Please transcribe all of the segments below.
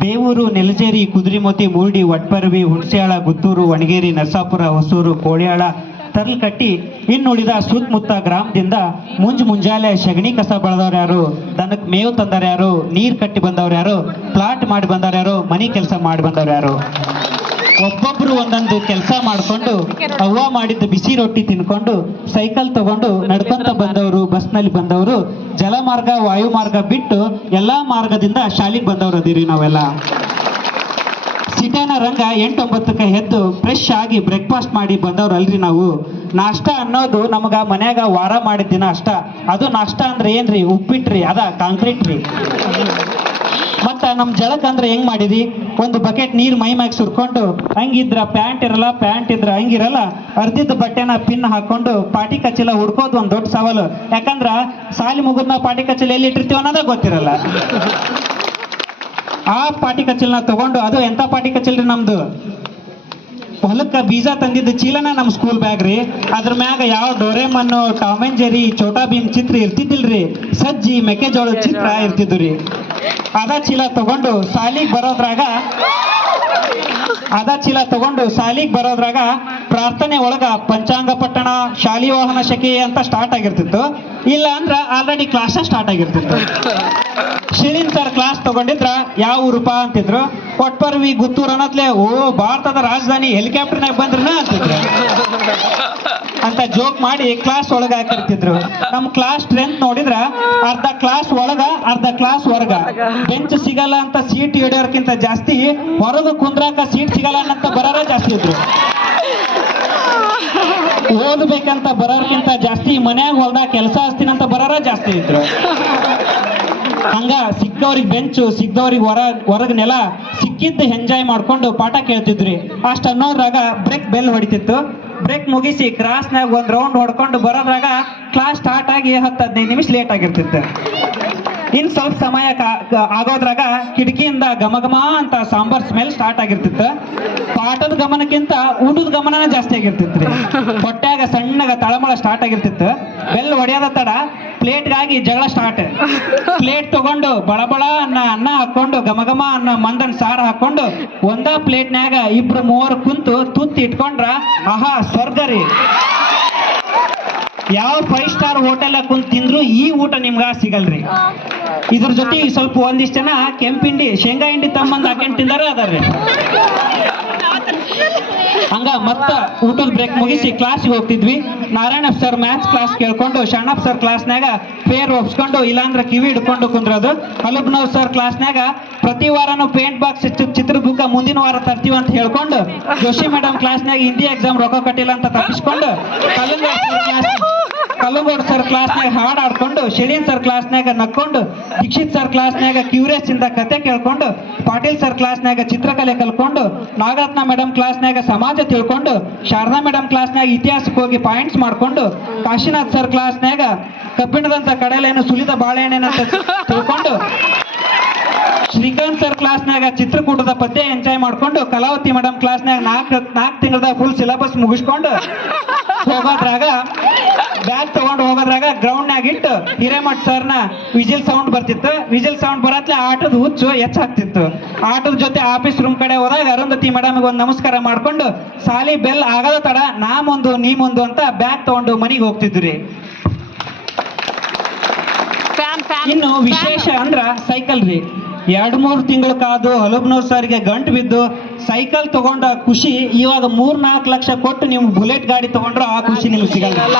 ಬೇವೂರು ನೆಲಜೇರಿ ಕುದುರೆಮೋತಿ, ಮೂರ್ಡಿ, ವಟ್ಪರವಿ ಹುಣಸೆಯಾಳ ಗುತ್ತೂರು, ವಣಗೇರಿ, ನರಸಾಪುರ, ಹೊಸೂರು ಕೋಳ್ಯಾಳ ತರಲ್ಕಟ್ಟಿ, ಇನ್ನುಳಿದ ಸುತ್ತಮುತ್ತ ಗ್ರಾಮದಿಂದ ಮುಂಜ್ ಮುಂಜಾಲೆ ಸಗಣಿ ಕಸ ಬಳದವ್ರು ಯಾರು? ದನಕ್ಕೆ ಮೇವು ತಂದವ್ರು ಯಾರು? ನೀರ್ ಕಟ್ಟಿ ಬಂದವ್ರು ಯಾರು? ಪ್ಲಾಟ್ ಮಾಡಿ ಬಂದವ್ರು ಯಾರು? ಮನಿ ಕೆಲಸ ಮಾಡಿ ಬಂದವ್ರು ಯಾರು? ಒಬ್ಬೊಬ್ರು ಒಂದೊಂದು ಕೆಲಸ ಮಾಡ್ಕೊಂಡು, ಅವ್ವ ಮಾಡಿದ್ದು ಬಿಸಿ ರೊಟ್ಟಿ ತಿನ್ಕೊಂಡು, ಸೈಕಲ್ ತಗೊಂಡು ನಡ್ಕೊಂತ ಬಂದವರು, ಬಸ್ನಲ್ಲಿ ಬಂದವರು ಜಲಮಾರ್ಗ ವಾಯುಮಾರ್ಗ ಬಿಟ್ಟು ಎಲ್ಲಾ ಮಾರ್ಗದಿಂದ ಶಾಲೆಗೆ ಬಂದವರು ಅದೀರಿ ನಾವೆಲ್ಲ. ಸಿಟಾನ ರಂಗ ಎಂಟೊಂಬತ್ತಕ್ಕೆ ಎದ್ದು ಫ್ರೆಶ್ ಆಗಿ ಬ್ರೇಕ್ಫಾಸ್ಟ್ ಮಾಡಿ ಬಂದವ್ರು ಅಲ್ರಿ ನಾವು. ನಾಷ್ಟ ಅನ್ನೋದು ನಮಗ ಮನ್ಯಾಗ ವಾರ ಮಾಡಿದ ದಿನ ಅಷ್ಟ. ಅದು ನಾಷ್ಟ ಅಂದ್ರೆ ಏನ್ರಿ? ಉಪ್ಪಿಟ್ರಿ, ಅದ ಕಾಂಕ್ರೀಟ್ ರೀ. ಮತ್ತ ನಮ್ ಜಳಕ ಅಂದ್ರೆ ಹೆಂಗ್ ಮಾಡಿದಿ? ಒಂದು ಬಕೆಟ್ ನೀರ್ ಮೈ ಮ್ಯಾಗ ಸುರ್ಕೊಂಡು, ಹಂಗಿದ್ರ ಪ್ಯಾಂಟ್ ಇರಲ್ಲ ಪ್ಯಾಂಟ್ ಇದ್ರ ಹಂಗಿರಲ್ಲ ಅರ್ಧಿದ್ದ ಬಟ್ಟೆನ ಪಿನ್ ಹಾಕೊಂಡು ಪಾಟಿ ಕಚ್ಚಲ ಹುಡ್ಕೋದು ಒಂದ್ ದೊಡ್ಡ ಸವಾಲು. ಯಾಕಂದ್ರ ಸಾಲಿ ಮುಗಿದ್ನ ಪಾಟಿ ಕಚ್ಚಲ ಎಲ್ಲಿ ಇಟ್ಟಿರ್ತೀವ ಅನ್ನೋದ ಗೊತ್ತಿರಲ್ಲ. ಆ ಪಾಟಿ ಕಚ್ಚಲ್ನ ತಗೊಂಡು, ಅದು ಎಂತ ಪಾಟಿ ಕಚ್ಚಲ್ರಿ ನಮ್ದು? ಹೊಲಕ್ಕ ಬೀಜ ತಂದಿದ್ದ ಚೀಲನ ನಮ್ಮ ಸ್ಕೂಲ್ ಬ್ಯಾಗ್ ರೀ ಅದ್ರ ಮ್ಯಾಗ ಯಾವ ಡೋರೆಮನ್ನು Tom and Jerry Chhota Bheem ಚಿತ್ರ ಇರ್ತಿದ್ದಿಲ್ರಿ. ಸಜ್ಜಿ ಮೆಕ್ಕೆಜೋಳ ಚಿತ್ರ ಇರ್ತಿದ್ದು ರೀ ಅದ ಚೀಲ ತಗೊಂಡು ಸಾಲಿಗ್ ಬರೋದ್ರಾಗ ಅದ ಚೀಲ ತಗೊಂಡು ಸಾಲಿಗ್ ಬರೋದ್ರಾಗ ಪ್ರಾರ್ಥನೆ ಒಳಗ ಪಂಚಾಂಗ ಪಟ್ಟಣ ಶಾಲಿ ವಾಹನ ಶಕೆ ಅಂತ ಸ್ಟಾರ್ಟ್ ಆಗಿರ್ತಿತ್ತು. ಇಲ್ಲ ಅಂದ್ರ ಆಲ್ರೆಡಿ ಕ್ಲಾಸ್ ಸ್ಟಾರ್ಟ್ ಆಗಿರ್ತಿತ್ತು. ಶಿಲೀನ್ ಸರ್ ಕ್ಲಾಸ್ ತಗೊಂಡಿದ್ರ ಯಾವ ರೂಪ ಅಂತಿದ್ರು? ಕೊಟ್ಪರ್ವಿ ಗುತ್ತೂರ್ ಅನ್ನತ್ಲೆ. ಓ, ಭಾರತದ ರಾಜಧಾನಿ ಹೆಲಿಕಾಪ್ಟರ್ನಾಗ ಬಂದ್ರನ ಅಂತಿದ್ರು. ಅಂತ ಜೋಕ್ ಮಾಡಿ ಕ್ಲಾಸ್ ಒಳಗ ಹಾಕಿರ್ತಿದ್ರು. ನಮ್ ಕ್ಲಾಸ್ ಸ್ಟ್ರೆಂತ್ ನೋಡಿದ್ರ ಅರ್ಧ ಕ್ಲಾಸ್ ಒಳಗ, ಅರ್ಧ ಕ್ಲಾಸ್ ಹೊರಗ. ಬೆಂಚ್ ಸಿಗಲ್ಲ ಅಂತ ಸೀಟ್ ಹಿಡಿಯೋರ್ಕಿಂತ ಜಾಸ್ತಿ ಹೊರಗ ಕುಂದ್ರಾಕ ಸೀಟ್ ಸಿಗಲ್ಲ ಅಂತ ಬರೋರ ಜಾಸ್ತಿ ಇದ್ರು. ಓದ್ಬೇಕಂತ ಬರೋರ್ಕಿಂತ ಜಾಸ್ತಿ ಮನ್ಯಾಗ ಹೊಲ್ದಾಗ ಕೆಲಸ ಅಂತ ಬರೋರ ಜಾಸ್ತಿ ಇದ್ರು. ಹಂಗ ಸಿಕ್ಕವ್ರಿಗೆ ಬೆಂಚು ಸಿಕ್ಕವ್ರಿಗೆ ಹೊರ ಹೊರಗ್ ನೆಲ ಸಿಕ್ಕಿದ್ದು ಎಂಜಾಯ್ ಮಾಡ್ಕೊಂಡು ಪಾಠ ಕೇಳ್ತಿದ್ರಿ. ಅಷ್ಟ್ ಅನ್ನೋದ್ರಾಗ ಬ್ರೇಕ್ ಬೆಲ್ ಹೊಡಿತಿತ್ತು. ಬ್ರೇಕ್ ಮುಗಿಸಿ ಕ್ರಾಸ್ನಾಗ ಒಂದು ರೌಂಡ್ ಹೊಡ್ಕೊಂಡು ಬರೋದ್ರಾಗ ಕ್ಲಾಸ್ ಸ್ಟಾರ್ಟ್ ಆಗಿ ಹತ್ತು ಹದಿನೈದು ನಿಮಿಷ ಲೇಟ್ ಆಗಿರ್ತಿತ್ತು. ಇನ್ ಸ್ವಲ್ಪ ಸಮಯ ಆಗೋದ್ರಾಗ ಕಿಟಕಿಯಿಂದ ಘಮ ಘಮ ಅಂತ ಸಾಂಬಾರ್ ಸ್ಮೆಲ್ ಸ್ಟಾರ್ಟ್ ಆಗಿರ್ತಿತ್ತು. ಪಾಠದ ಗಮನಕ್ಕಿಂತ ಊಟದ ಗಮನನೇ ಜಾಸ್ತಿ ಆಗಿರ್ತಿತ್ತು ಹೊಟ್ಟ್ಯಾಗ ಸಣ್ಣಗ ತಳಮಳ ಸ್ಟಾರ್ಟ್ ಆಗಿರ್ತಿತ್ತು. ಬೆಲ್ ಹೊಡೆಯೋದ ತಡ ಪ್ಲೇಟ್ಗಾಗಿ ಜಗಳ ಸ್ಟಾರ್ಟ್ ಪ್ಲೇಟ್ ತಗೊಂಡು ಬಳಬಳ ಅನ್ನ ಅನ್ನ ಹಾಕೊಂಡು ಘಮ ಅನ್ನ ಮಂದನ್ ಸಾರು ಹಾಕೊಂಡು ಒಂದ ಪ್ಲೇಟ್ನ್ಯಾಗ ಇಬ್ರು ಮೂವರು ಕುಂತು ತುತ್ತಿ ಇಟ್ಕೊಂಡ್ರ ಆಹಾ ಸ್ವರ್ಗ ರೀ. ಯಾವ ಫೈವ್ ಸ್ಟಾರ್ ಹೋಟೆಲ್ ಕುಂತು ತಿಂದ್ರು ಈ ಊಟ ನಿಮ್ಗ ಸಿಗಲ್ರಿ. ಇದ್ರ ಜೊತೆ ಸ್ವಲ್ಪ ಒಂದಿಷ್ಟು ಜನ ಕೆಂಪಿಂಡಿ, ಶೇಂಗಾ ಹಿಂಡಿ ತಮ್ಮಂದು ಹಾಕೊಂಡು ತಿಂದಾರ ಅದಾರ್ರಿ. ಹಂಗ ಮತ್ತ ಊಟದ ಬ್ರೇಕ್ ಮುಗಿಸಿ ಕ್ಲಾಸಿಗೆ ಹೋಗ್ತಿದ್ವಿ. ನಾರಾಯಣ ಸರ್ ಮ್ಯಾಥ್ಸ್ ಕ್ಲಾಸ್ ಕೇಳ್ಕೊಂಡು ಶರಣಪ್ಪ ಸರ್ ಕ್ಲಾಸ್ನಾಗ ಪೇರ್ ಒಪ್ಸ್ಕೊಂಡು, ಇಲ್ಲಾಂದ್ರೆ ಕಿವಿ ಹಿಡ್ಕೊಂಡು ಕುಂದ್ರದು. ಹಲಬ್ನವ್ ಸರ್ ಕ್ಲಾಸ್ನಾಗ ಪ್ರತಿ ವಾರನೂ ಪೇಂಟ್ ಬಾಕ್ಸ್ ಚಿತ್ರ ಬುಕ್ ಮುಂದಿನ ವಾರ ತರ್ತೀವಿ ಅಂತ ಹೇಳ್ಕೊಂಡು, ಜೋಶಿ ಮೇಡಮ್ ಕ್ಲಾಸ್ನಾಗ ಹಿಂದಿ ಎಕ್ಸಾಮ್ ರೊಕ್ಕ ಕಟ್ಟಿಲ್ಲ ಅಂತ ತಪ್ಪಿಸ್ಕೊಂಡು ಕಲಂಗ ಕ್ಲಾಸ್ ಕಲ್ಲಂಗೋಡ್ ಸರ್ ಕ್ಲಾಸ್ನಾಗ ಹಾಡ್ ಆಡ್ಕೊಂಡು ಸರ್ ಕ್ಲಾಸ್ನಾಗ ನಕ್ಕೊಂಡು, ದೀಕ್ಷಿತ್ ಸರ್ ಕ್ಲಾಸ್ನಾಗ ಕ್ಯೂರಿಯಸ್ ಇಂದ ಕತೆ ಕೇಳ್ಕೊಂಡು, ಪಾಟೀಲ್ ಸರ್ ಕ್ಲಾಸ್ನಾಗ ಚಿತ್ರಕಲೆ ಕಲ್ಕೊಂಡು, ನಾಗರತ್ನ ಮೇಡಮ್ ಕ್ಲಾಸ್ನಾಗ ಸಮಾಜ ತಿಳ್ಕೊಂಡು, ಶಾರದಾ ಮೇಡಮ್ ಕ್ಲಾಸ್ನಾಗ ಇತಿಹಾಸಕ್ಕೆ ಹೋಗಿ ಪಾಯಿಂಟ್ಸ್ ಮಾಡ್ಕೊಂಡು, ಕಾಶಿನಾಥ್ ಸರ್ ಕ್ಲಾಸ್ನಾಗ ಕಬ್ಬಿಣದಂತ ಕಡಲೆಯನ್ನು ಸುಲಿದ ಬಾಳೆಹಣ್ಣೆನಂತ ತಿಳ್ಕೊಂಡು ಶ್ರೀಕಾಂತ್ ಸರ್ ಕ್ಲಾಸ್ನಾಗ ಚಿತ್ರಕೂಟದ ಪದ್ಯ ಎಂಜಾಯ್ ಮಾಡ್ಕೊಂಡು ಕಲಾವತಿ ಮೇಡಮ್ ಕ್ಲಾಸ್ನಾಗ ನಾಲ್ಕು ನಾಲ್ಕು ತಿಂಗಳದ ಫುಲ್ ಸಿಲೆಬಸ್ ಮುಗಿಸ್ಕೊಂಡು ಹೋಗೋದ್ರಾಗ ಬ್ಯಾಗ್ ತಗೊಂಡು ಹೋಗೋದ್ರಾಗ ಗ್ರೌಂಡ್ನಾಗ ಇಟ್ಟು ಹಿರೇಮಠ್ ಸರ್ನ ವಿಜಿಲ್ ಸೌಂಡ್ ಬರ್ತಿತ್ತು. ವಿಜಿಲ್ ಸೌಂಡ್ ಬರತ್ಲೆ ಆಟದ ಹುಚ್ಚು ಹೆಚ್ಚಾಗ್ತಿತ್ತು ಆಟದ ಜೊತೆ ಆಫೀಸ್ ರೂಮ್ ಕಡೆ ಹೋದಾಗ ಅರುಂಧತಿ ಮೇಡಮ್ಗೆ ಒಂದು ನಮಸ್ಕಾರ ಮಾಡ್ಕೊಂಡು ಸಾಲಿ ಬೆಲ್ ಆಗದ ತಡ ನಾ ಮುಂದು ನೀ ಮುಂದು ಅಂತ ಬ್ಯಾಗ್ ತಗೊಂಡು ಮನೆಗೆ ಹೋಗ್ತಿದ್ರಿ. ಇನ್ನು ವಿಶೇಷ ಅಂದ್ರ ಸೈಕಲ್ ರೀ. ಎರಡ್ ಮೂರು ತಿಂಗಳ ಕಾದು ಹಲಬ್ನೂರ್ ಸರ್ಗೆ ಗಂಟು ಬಿದ್ದು ಸೈಕಲ್ ತಗೊಂಡ ಖುಷಿ ಇವಾಗ ಮೂರ್ ನಾಲ್ಕು ಲಕ್ಷ ಕೊಟ್ಟು ನೀವು ಬುಲೆಟ್ ಗಾಡಿ ತಗೊಂಡ್ರ ಆ ಖುಷಿ ನಿಮ್ಗೆ ಸಿಗಲ್ಲ.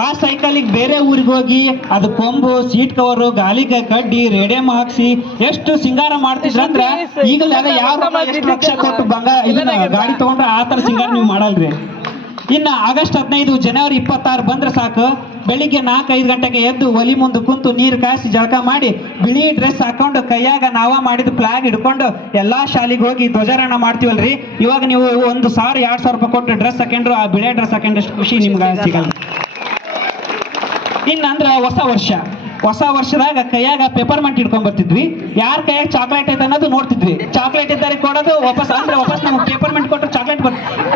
ಆ ಸೈಕಲಿಗೆ ಬೇರೆ ಊರಿಗೆ ಹೋಗಿ ಅದು ಕೊಂಬು ಸೀಟ್ ಕವರು ಗಾಲಿಗೆ ಕಡ್ಡಿ ರೇಡಿಯಂ ಹಾಕ್ಸಿ ಎಷ್ಟು ಸಿಂಗಾರ ಮಾಡ್ತಿದ್ರ ಅಂದ್ರೆ ಈಗಲೇ ಯಾವ ಲಕ್ಷ ಕೊಟ್ಟು ಬಂಗಾರ ಇದನ್ನ ಗಾಡಿ ತಗೊಂಡ್ರೆ ಆ ತರ ಸಿಂಗಾರ ನೀವು ಮಾಡಲ್ರಿ. ಇನ್ನ ಆಗಸ್ಟ್ ಹದಿನೈದು ಜನವರಿ ಇಪ್ಪತ್ತಾರು ಬಂದ್ರೆ ಸಾಕು. ಬೆಳಿಗ್ಗೆ ನಾಲ್ಕು ಐದು ಗಂಟೆಗೆ ಎದ್ದು ಒಲಿ ಮುಂದೆ ಕುಂತು ನೀರು ಕಾಯಿಸಿ ಜಳಕ ಮಾಡಿ ಬಿಳಿ ಡ್ರೆಸ್ ಹಾಕೊಂಡು ಕೈಯಾಗ ನಾವ ಮಾಡಿದ ಫ್ಲಾಗ್ ಹಿಡ್ಕೊಂಡು ಎಲ್ಲಾ ಶಾಲೆಗೆ ಹೋಗಿ ಧ್ವಜಾರೋಹಣ ಮಾಡ್ತೀವಲ್ರಿ? ಇವಾಗ ನೀವು ಒಂದು ಸಾವಿರ ಎರಡ್ ಸಾವಿರ ರೂಪಾಯಿ ಕೊಟ್ಟು ಡ್ರೆಸ್ ಹಾಕೊಂಡ್ರು ಆ ಬಿಳಿ ಡ್ರೆಸ್ ಹಾಕೊಂಡಷ್ಟು ಖುಷಿ ನಿಮ್ಗೆ ಸಿಗಲ್ಲ. ಇನ್ನಂದ್ರೆ ಹೊಸ ವರ್ಷ. ಹೊಸ ವರ್ಷದಾಗ ಕೈಯಾಗ ಪೇಪರ್ ಮೆಂಟ್ ಇಟ್ಕೊಂಡ್ ಬರ್ತಿದ್ವಿ. ಯಾರ ಕೈಯಾಗ ಚಾಕ್ಲೇಟ್ ಐತೆ ಅನ್ನೋದು ನೋಡ್ತಿದ್ವಿ. ಚಾಕ್ಲೇಟ್ ಇದ್ದಾರೆ ಕೊಡೋದು ವಾಪಸ್ ಅಂದ್ರೆ ವಾಪಸ್ ನಮ್ಗೆ ಪೇಪರ್ ಮೆಂಟ್ ಕೊಟ್ಟು ಚಾಕ್ಲೇಟ್ ಬರ್ ಅಲ್ಲಿಂದ ಎಲ್ಲೆಲ್ಲಿ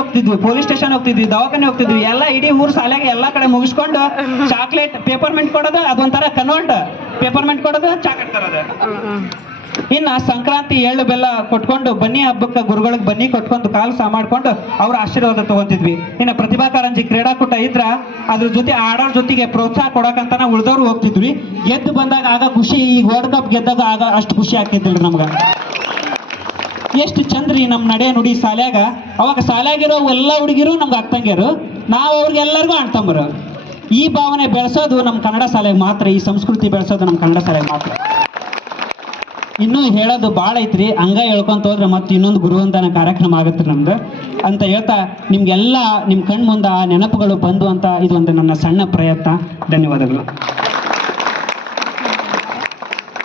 ಹೋಗ್ತಿದ್ವಿ ಪೊಲೀಸ್ ಸ್ಟೇಷನ್ ಹೋಗ್ತಿದ್ವಿ, ದವಾಖಾನೆ ಹೋಗ್ತಿದ್ವಿ, ಎಲ್ಲ ಇಡೀ ಊರ್ ಸಾಲಾಗಿ ಎಲ್ಲಾ ಕಡೆ ಮುಗಿಸ್ಕೊಂಡು ಚಾಕ್ಲೇಟ್ ಪೇಪರ್ಮೆಂಟ್ ಕೊಡೋದು, ಅದೊಂಥರ ಕನ್ವರ್ಟ್ ಪೇಪರ್ಮೆಂಟ್ ಕೊಡೋದು ಚಾಕ್ಲೇಟ್ ತರೋದು ಇನ್ನ ಸಂಕ್ರಾಂತಿ ಎಳ್ಳು ಬೆಲ್ಲ ಕೊಟ್ಕೊಂಡು ಬನ್ನಿ ಹಬ್ಬಕ್ಕೆ, ಗುರುಗಳಿಗೆ ಬನ್ನಿ ಕೊಟ್ಕೊಂಡು ಕಾಲು ಸಹ ಮಾಡ್ಕೊಂಡು ಅವ್ರ ಆಶೀರ್ವಾದ ತಗೊಂತಿದ್ವಿ. ಇನ್ನ ಪ್ರತಿಭಾ ಕಾರಂಜಿ ಕ್ರೀಡಾಕೂಟ ಇದ್ರ, ಅದ್ರ ಜೊತೆ ಆಡೋರ್ ಜೊತೆಗೆ ಪ್ರೋತ್ಸಾಹ ಕೊಡಕಂತಾನ ಉಳ್ದವ್ರು ಹೋಗ್ತಿದ್ವಿ. ಗೆದ್ದು ಬಂದಾಗ ಆಗ ಖುಷಿ ಈ ವರ್ಲ್ಡ್ ಕಪ್ ಗೆದ್ದಾಗ ಆಗ ಅಷ್ಟು ಖುಷಿ ಆಗ್ತಿದ್ದಿಲ್ಲ ನಮ್ಗ. ಎಷ್ಟು ಚಂದ್ರಿ ನಮ್ಮ ನಡೆ ನುಡಿ ಸಾಲ್ಯಾಗ? ಅವಾಗ ಸಾಲ್ಯಾಗಿರೋ ಎಲ್ಲ ಹುಡುಗಿರು ನಮ್ಗೆ ಅತ್ತಂಗಿರು ನಾವು ಅವ್ರಿಗೆಲ್ಲರಿಗೂ ಅಣ್ತಂಬರು ಈ ಭಾವನೆ ಬೆಳೆಸೋದು ನಮ್ಮ ಕನ್ನಡ ಶಾಲೆಗೆ ಮಾತ್ರ, ಈ ಸಂಸ್ಕೃತಿ ಬೆಳೆಸೋದು ನಮ್ಮ ಕನ್ನಡ ಶಾಲೆಗೆ ಮಾತ್ರ. ಇನ್ನೂ ಹೇಳೋದು ಭಾಳ ಐತ್ರಿ, ಹಂಗ ಹೇಳ್ಕೊಂತ ಹೋದ್ರೆ ಮತ್ತೆ ಇನ್ನೊಂದು ಗುರುವಂದನ ಕಾರ್ಯಕ್ರಮ ಆಗುತ್ತೆ ನಮ್ದು. ಅಂತ ಹೇಳ್ತಾ ನಿಮ್ಗೆಲ್ಲ ನಿಮ್ಮ ಕಣ್ ಮುಂದೆ ಆ ನೆನಪುಗಳು ಬಂದು ಅಂತ ಇದು ಒಂದು ನನ್ನ ಸಣ್ಣ ಪ್ರಯತ್ನ. ಧನ್ಯವಾದಗಳು.